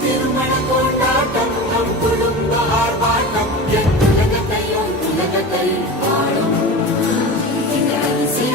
திருமண கொண்டாட்டம் நம் குடும்ப ஆர்ப்பாட்டம் என் உலகத்தையும் உலகத்தை வாழும் அதிசய